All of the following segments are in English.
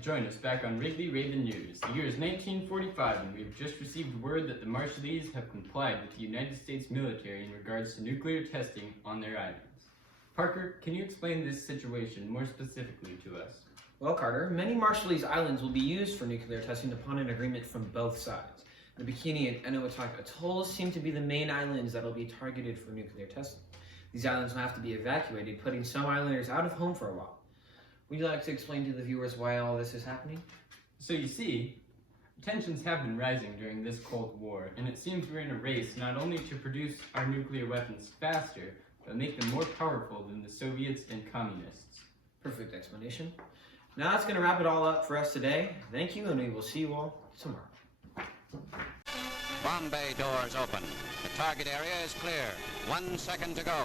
join us back on Wrigley Raven News. The year is 1945 and we have just received word that the Marshallese have complied with the United States military in regards to nuclear testing on their islands. Parker, can you explain this situation more specifically to us? Well, Carter, many Marshallese islands will be used for nuclear testing upon an agreement from both sides. The Bikini and Eniwetok atolls seem to be the main islands that will be targeted for nuclear testing. These islands will have to be evacuated, putting some islanders out of home for a while. Would you like to explain to the viewers why all this is happening? So you see, tensions have been rising during this Cold War, and it seems we're in a race not only to produce our nuclear weapons faster, but make them more powerful than the Soviets and communists. Perfect explanation. Now that's going to wrap it all up for us today. Thank you, and we will see you all tomorrow. Bomb bay doors open. The target area is clear. 1 second to go.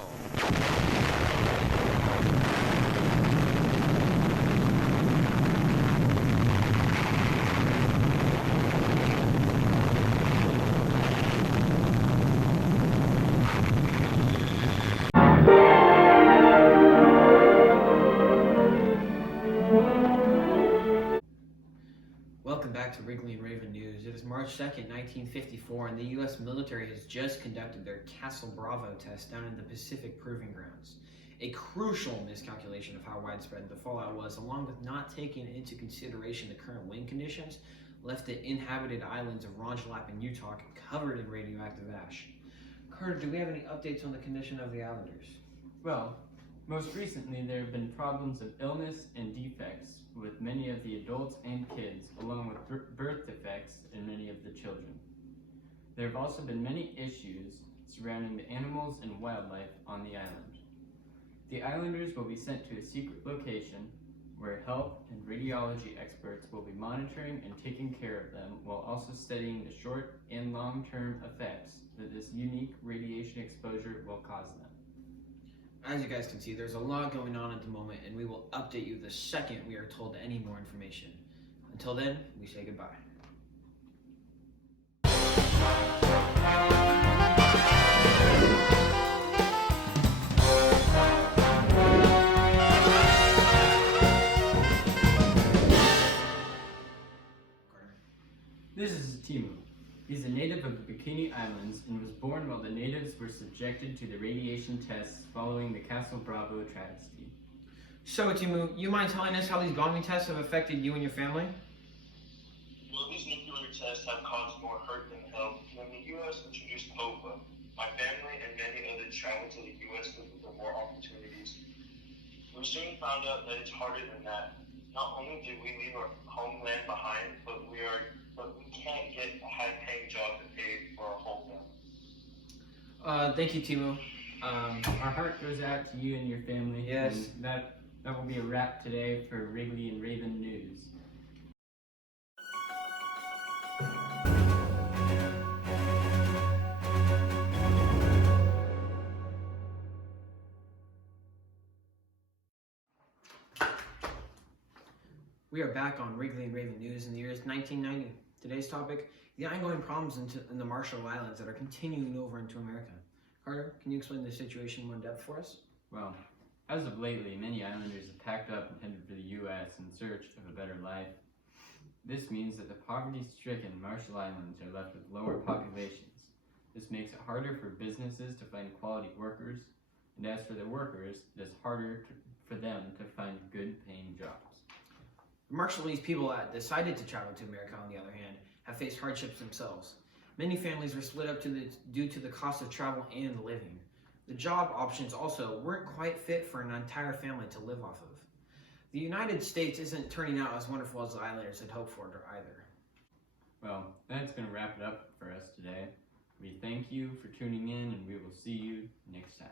Welcome back to Wrigley and Raven News. It is March 2nd, 1954, and the U.S. military has just conducted their Castle Bravo test down in the Pacific Proving Grounds. A crucial miscalculation of how widespread the fallout was, along with not taking into consideration the current wind conditions, left the inhabited islands of Rongelap and Utah covered in radioactive ash. Carter, do we have any updates on the condition of the islanders? Well, most recently there have been problems of illness and defects with many of the adults and kids, along with birth defects in many of the children. There have also been many issues surrounding the animals and wildlife on the island. The islanders will be sent to a secret location where health and radiology experts will be monitoring and taking care of them, while also studying the short and long-term effects that this unique radiation exposure will cause them. As you guys can see, there's a lot going on at the moment, and we will update you the second we are told any more information. Until then, we say goodbye. This is Timu. He's a native of the Bikini Islands and was born while the natives were subjected to the radiation tests following the Castle Bravo tragedy. So, Timu, you mind telling us how these bombing tests have affected you and your family? Well, these nuclear tests have caused more hurt than help. When the U.S. introduced OPA, my family and many others traveled to the U.S. looking for more opportunities. We soon found out that it's harder than that. Not only did we leave our homeland behind, but we can't get a high-paying job to pay for our whole family. Thank you, Timu. Our heart goes out to you and your family. Yes. And that will be a wrap today for Wrigley and Raven News. We are back on Wrigley and Raven News in the year is 1990. Today's topic, the ongoing problems in the Marshall Islands that are continuing over into America. Carter, can you explain the situation in more depth for us? Well, as of lately, many islanders have packed up and headed for the U.S. in search of a better life. This means that the poverty-stricken Marshall Islands are left with lower populations. This makes it harder for businesses to find quality workers, and as for the workers, it is harder for them to find good-paying jobs. The Marshallese people that decided to travel to America, on the other hand, have faced hardships themselves. Many families were split up due to the cost of travel and living. The job options also weren't quite fit for an entire family to live off of. The United States isn't turning out as wonderful as the islanders had hoped for either. Well, that's going to wrap it up for us today. We thank you for tuning in, and we will see you next time.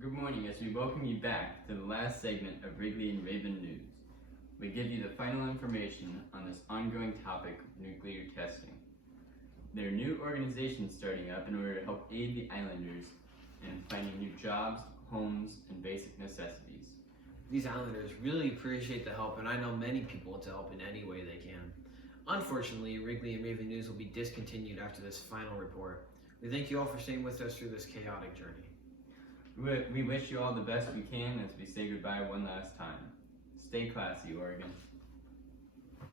Good morning, as we welcome you back to the last segment of Wrigley and Raven News. We give you the final information on this ongoing topic of nuclear testing. There are new organizations starting up in order to help aid the islanders in finding new jobs, homes, and basic necessities. These islanders really appreciate the help, and I know many people to help in any way they can. Unfortunately, Wrigley and Raven News will be discontinued after this final report. We thank you all for staying with us through this chaotic journey. We wish you all the best we can as we say goodbye one last time. Stay classy, Oregon.